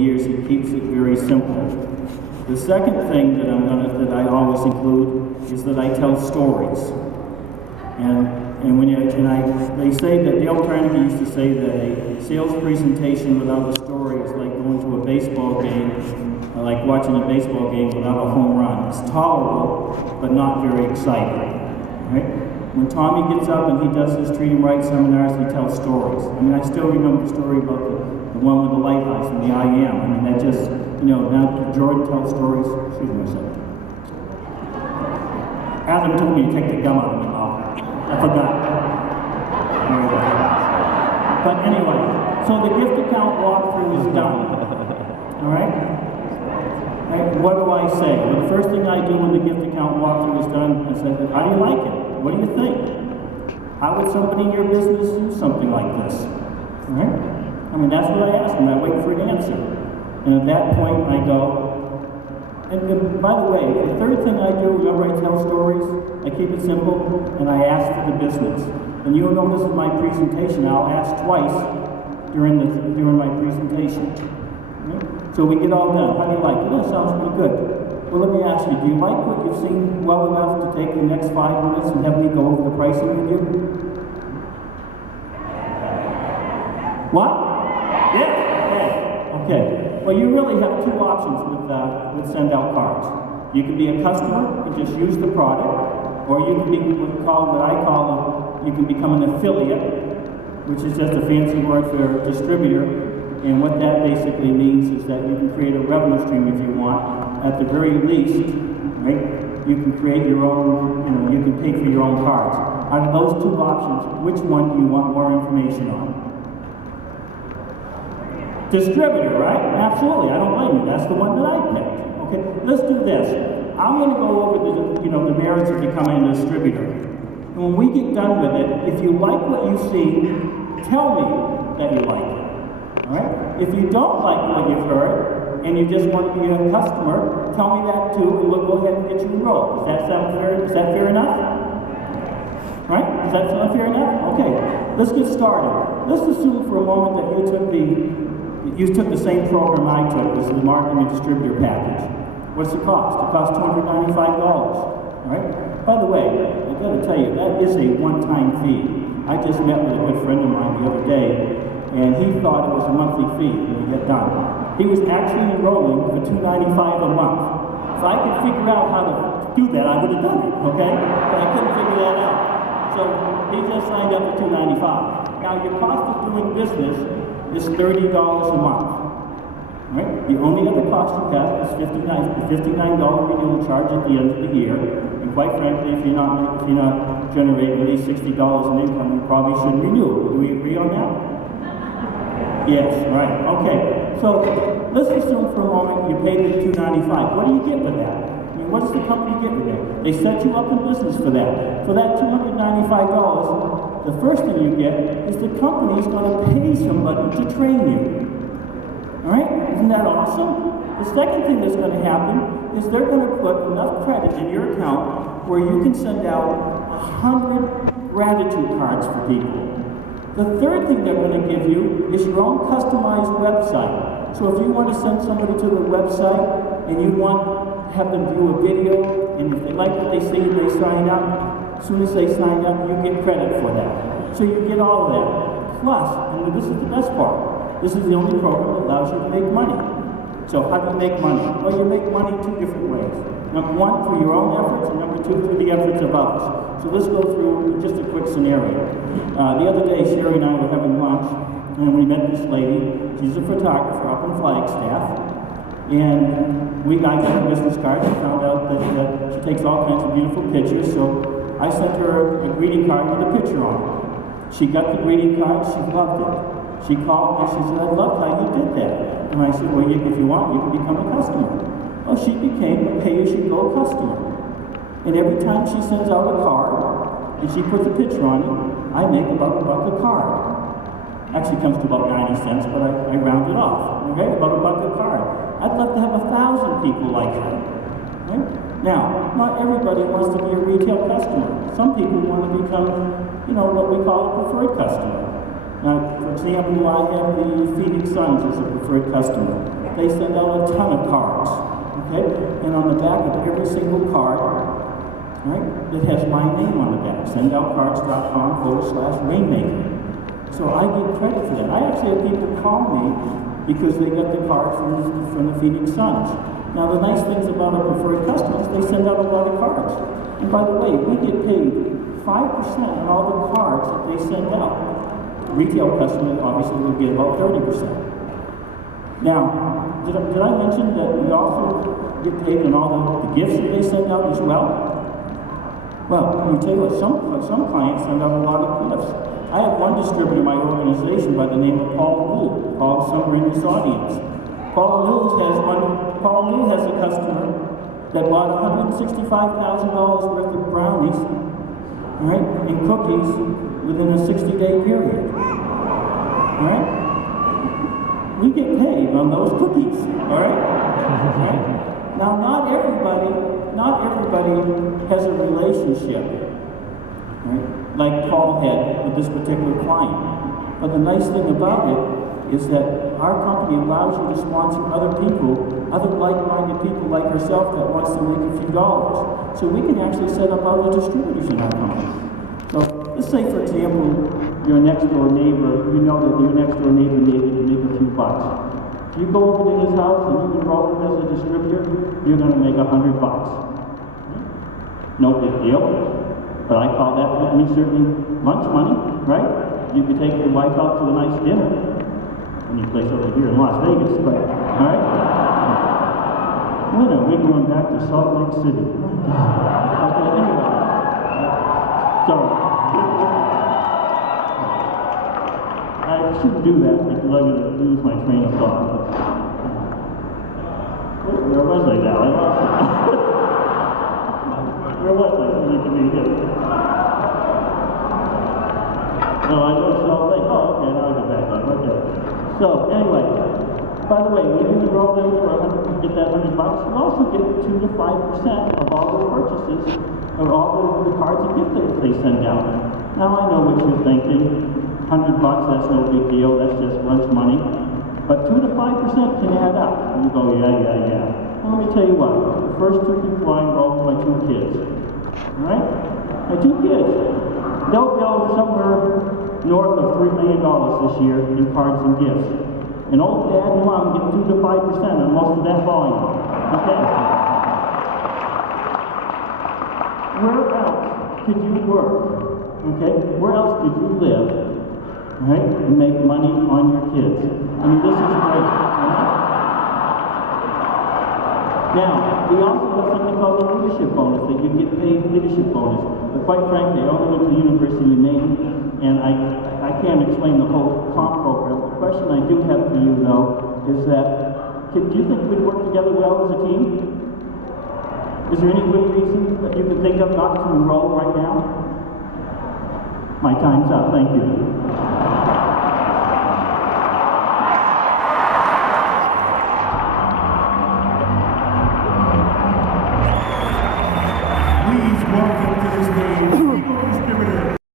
years, he keeps it very simple. The second thing that I always include is that I tell stories. They say that Dale Carnegie used to say that a sales presentation without a story is like going to a baseball game, or like watching a baseball game without a home run. It's tolerable, but not very exciting. Right? When Tommy gets up and he does his Treat 'em Right seminars, he tells stories. I mean, I still remember the story about the one with the lighthouse and the I Am. I mean, that just, now Jordan tells stories. Excuse me a second. Adam told me to take the gum out of my mouth. I forgot. But anyway, so the gift account walkthrough is done. All right? What do I say? Well, the first thing I do when the gift account walkthrough is done, I say, how do you like it? What do you think? How would somebody in your business do something like this? All right? I mean, that's what I ask them. I wait for an answer. And at that point, I go, and by the way, the third thing I do, remember I tell stories? I keep it simple, and I ask for the business. And you'll notice in my presentation, I'll ask twice during my presentation. Right? So we get all done. How do you like it? Oh, sounds pretty good. Well, let me ask you, do you like what you've seen well enough to take the next 5 minutes and have me go over the pricing with you? What? Yeah? Yeah. Okay. Well, you really have two options with send-out cards. You can be a customer and just use the product, or you can be you can become an affiliate, which is just a fancy word for distributor. And what that basically means is that you can create a revenue stream if you want. At the very least, right, you can create your own, you can pay for your own cards. Out of those two options, which one do you want more information on? Distributor, right? Absolutely, I don't blame you. That's the one that I picked. Okay, let's do this. I'm going to go over the merits of becoming a distributor. And when we get done with it, if you like what you see, tell me that you like it. All right? If you don't like what you've heard, and you just want to be a customer, tell me that too, and we'll go ahead and get you enrolled. Does that sound fair? Is that fair enough? Right? Does that sound fair enough? Okay, let's get started. Let's assume for a moment that you took the same program I took. This is the marketing and distributor package. What's the cost? It costs $295. All right? By the way, I got to tell you, that is a one-time fee. I just met with a good friend of mine the other day, and he thought it was a monthly fee when we get done. He was actually enrolling for $295 a month. If I could figure out how to do that, I would have done it, okay? But I couldn't figure that out. So he just signed up for $295. Now your cost of doing business is $30 a month. Right? The only other cost you have is the $59 renewal charge at the end of the year. And quite frankly, if you're not generating at least $60 in income, you probably shouldn't renew. Do we agree on that? Yes, right. Okay. So let's assume for a moment you pay the $295. What do you get with that? I mean, what does the company get with that? They set you up in business for that. For that $295, the first thing you get is the company is going to pay somebody to train you. All right? Isn't that awesome? The second thing that's going to happen is they're going to put enough credit in your account where you can send out 100 gratitude cards for people. The third thing they're going to give you is your own customized website. So if you want to send somebody to the website and you want to have them view a video, and if they like what they see and they sign up, as soon as they sign up, you get credit for that. So you get all of that. Plus, and this is the best part, this is the only program that allows you to make money. So how do you make money? Well, you make money two different ways. Number one, through your own efforts, and number two, through the efforts of others. So let's go through just a quick scenario. The other day, Sherry and I were having lunch, and we met this lady. She's a photographer up in Flagstaff. And I got her business card and found out that she takes all kinds of beautiful pictures. So I sent her a greeting card with a picture on it. She got the greeting card, she loved it. She called me, she said, I love how you did that. And I said, well, if you want, you can become a customer. Well, she became a pay-as-you-go customer. And every time she sends out a card, and she puts a picture on it, I make about $1 a card. Actually comes to about 90 cents, but I round it off. Okay, about $1 a card. I'd love to have 1,000 people like that. Right? Now, not everybody wants to be a retail customer. Some people want to become, what we call a preferred customer. Now, for example, I have the Phoenix Suns as a preferred customer. they send out a ton of cards, okay? And on the back of every single card, right, it has my name on the back, sendoutcards.com/rainmaker. So I get credit for that. I actually have people call me because they got the card from the Phoenix Suns. Now the nice things about our preferred customers, they send out a lot of cards. And by the way, we get paid 5% on all the cards that they send out. Retail customers obviously will get about 30%. Now, did I mention that we also get paid on all the gifts that they send out as well? Well, let me tell you what, some clients send out a lot of gifts. I have one distributor in my organization by the name of Paul Liu. Paul, somewhere in this audience. Paul Liu has a customer that bought $165,000 worth of brownies, right, and cookies within a 60-day period. Right? We get paid on those cookies, all right? Right? Now, not everybody has a relationship, right, like Paul had with this particular client. But the nice thing about it is that our company allows you to sponsor other people, other like-minded people like yourself that wants to make a few dollars. So we can actually set up other distributors in our company. So let's say, for example, your next door neighbor, you know that your next door neighbor needed to make a few bucks. If you go over to his house and you enroll him as a distributor, you're going to make $100. No big deal. But I call that, certainly lunch money, right? You could take your wife out to a nice dinner. Any place over here in Las Vegas, but, all right? When are we going back to Salt Lake City? Okay, anyway. Sorry. I shouldn't do that because I'm going to lose my train of thought. Where was I now? I lost it. Where was I? You can be here. No, I know Salt Lake. Oh, okay, now I go back on. Okay. So, anyway, by the way, when you enroll them for get that $100, you also get 2 to 5% of all the purchases of all the cards and gift that they send out. Now, I know what you're thinking. $100, that's no big deal, that's just lunch money. But 2 to 5% can add up. And you go, yeah. Well, let me tell you what, the first 2 people I enrolled were my 2 kids. All right? My 2 kids. They'll go somewhere north of $3 million this year in cards and gifts. And old dad and mom get 2 to 5% on most of that volume. Okay? Where else could you work? Okay? Where else could you live? Right? And make money on your kids. I mean, this is great. Right? Now, we also have something called the leadership bonus, that you get paid leadership bonus. But quite frankly, I only went to the University of Maine, and I can't explain the whole comp program. The question I do have for you, though, is that, do you think we'd work together well as a team? Is there any good reason that you can think of not to enroll right now? My time's up, thank you.